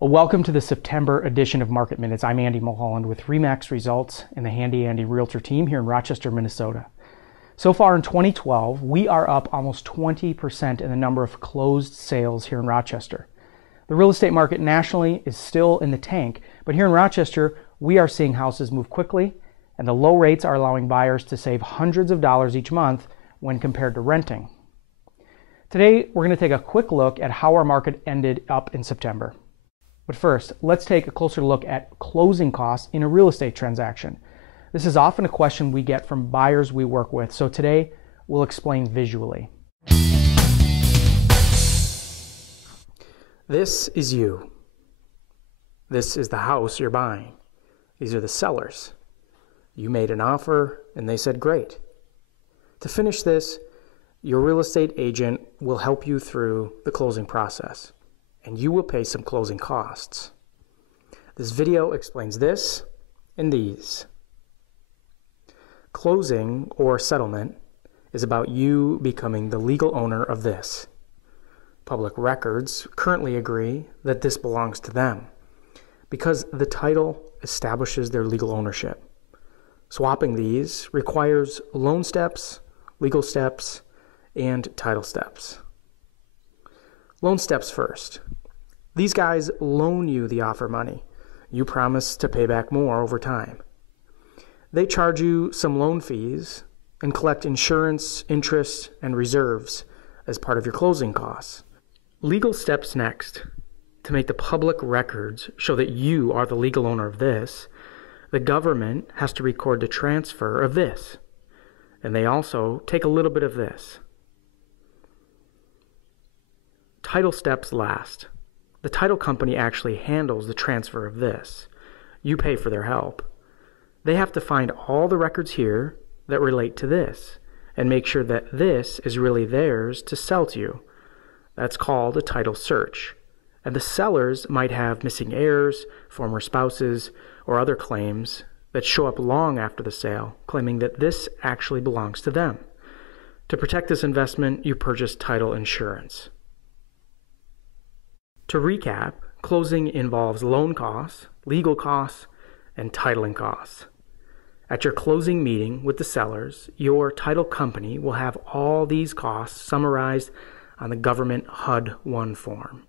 Well, welcome to the September edition of Market Minutes. I'm Andy Mulholland with RE/MAX Results and the Handy Andy Realtor team here in Rochester, Minnesota. So far in 2012, we are up almost 20% in the number of closed sales here in Rochester. The real estate market nationally is still in the tank, but here in Rochester, we are seeing houses move quickly, and the low rates are allowing buyers to save hundreds of dollars each month when compared to renting. Today, we're going to take a quick look at how our market ended up in September. But first, let's take a closer look at closing costs in a real estate transaction. This is often a question we get from buyers we work with, so today we'll explain visually. This is you. This is the house you're buying. These are the sellers. You made an offer and they said great. To finish this, your real estate agent will help you through the closing process, and you will pay some closing costs. This video explains this and these. Closing or settlement is about you becoming the legal owner of this. Public records currently agree that this belongs to them because the title establishes their legal ownership. Swapping these requires loan steps, legal steps, and title steps. Loan steps first. These guys loan you the offer money. You promise to pay back more over time. They charge you some loan fees and collect insurance, interest, and reserves as part of your closing costs. Legal steps next. To make the public records show that you are the legal owner of this, the government has to record the transfer of this, and they also take a little bit of this. Title steps last. The title company actually handles the transfer of this. You pay for their help. They have to find all the records here that relate to this and make sure that this is really theirs to sell to you. That's called a title search. And the sellers might have missing heirs, former spouses, or other claims that show up long after the sale, claiming that this actually belongs to them. To protect this investment, you purchase title insurance. To recap, closing involves loan costs, legal costs, and titling costs. At your closing meeting with the sellers, your title company will have all these costs summarized on the government HUD-1 form.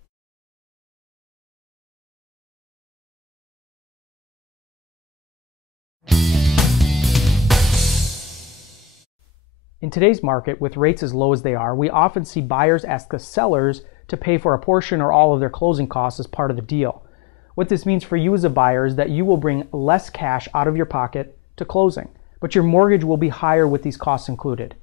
In today's market, with rates as low as they are, we often see buyers ask the sellers to pay for a portion or all of their closing costs as part of the deal. What this means for you as a buyer is that you will bring less cash out of your pocket to closing, but your mortgage will be higher with these costs included.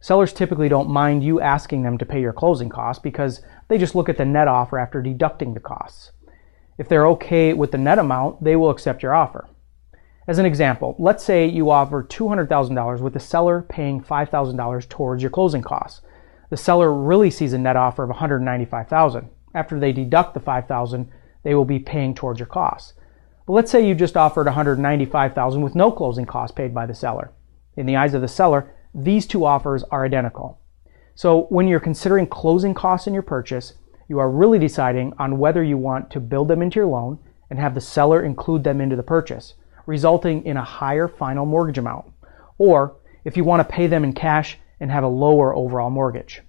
Sellers typically don't mind you asking them to pay your closing costs because they just look at the net offer after deducting the costs. If they're okay with the net amount, they will accept your offer. As an example, let's say you offer $200,000 with the seller paying $5,000 towards your closing costs. The seller really sees a net offer of $195,000. After they deduct the $5,000, they will be paying towards your costs. But let's say you just offered $195,000 with no closing costs paid by the seller. In the eyes of the seller, these two offers are identical. So when you're considering closing costs in your purchase, you are really deciding on whether you want to build them into your loan and have the seller include them into the purchase, resulting in a higher final mortgage amount, or if you want to pay them in cash and have a lower overall mortgage.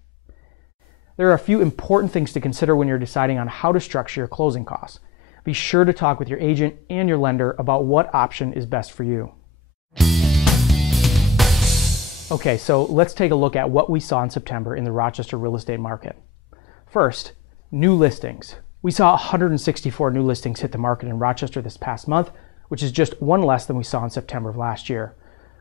There are a few important things to consider when you're deciding on how to structure your closing costs. Be sure to talk with your agent and your lender about what option is best for you. Okay, so let's take a look at what we saw in September in the Rochester real estate market. First, new listings. We saw 164 new listings hit the market in Rochester this past month, which is just one less than we saw in September of last year.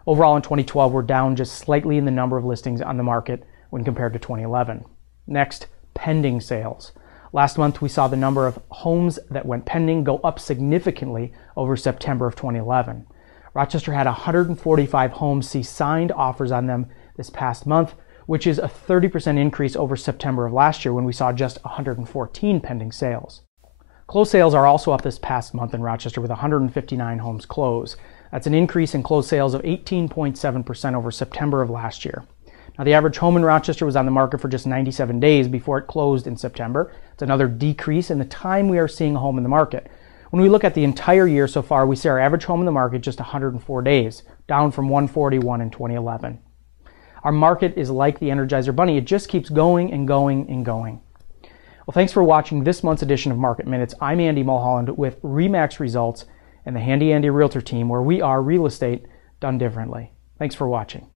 Overall in 2012, we're down just slightly in the number of listings on the market when compared to 2011. Next, pending sales. Last month, we saw the number of homes that went pending go up significantly over September of 2011. Rochester had 145 homes see signed offers on them this past month, which is a 30% increase over September of last year when we saw just 114 pending sales. Closed sales are also up this past month in Rochester with 159 homes closed. That's an increase in closed sales of 18.7% over September of last year. Now, the average home in Rochester was on the market for just 97 days before it closed in September. It's another decrease in the time we are seeing a home in the market. When we look at the entire year so far, we see our average home in the market just 104 days, down from 141 in 2011. Our market is like the Energizer Bunny. It just keeps going and going and going. Well, thanks for watching this month's edition of Market Minutes. I'm Andy Mulholland with RE/MAX Results and the Handy Andy Realtor team, where we are real estate done differently. Thanks for watching.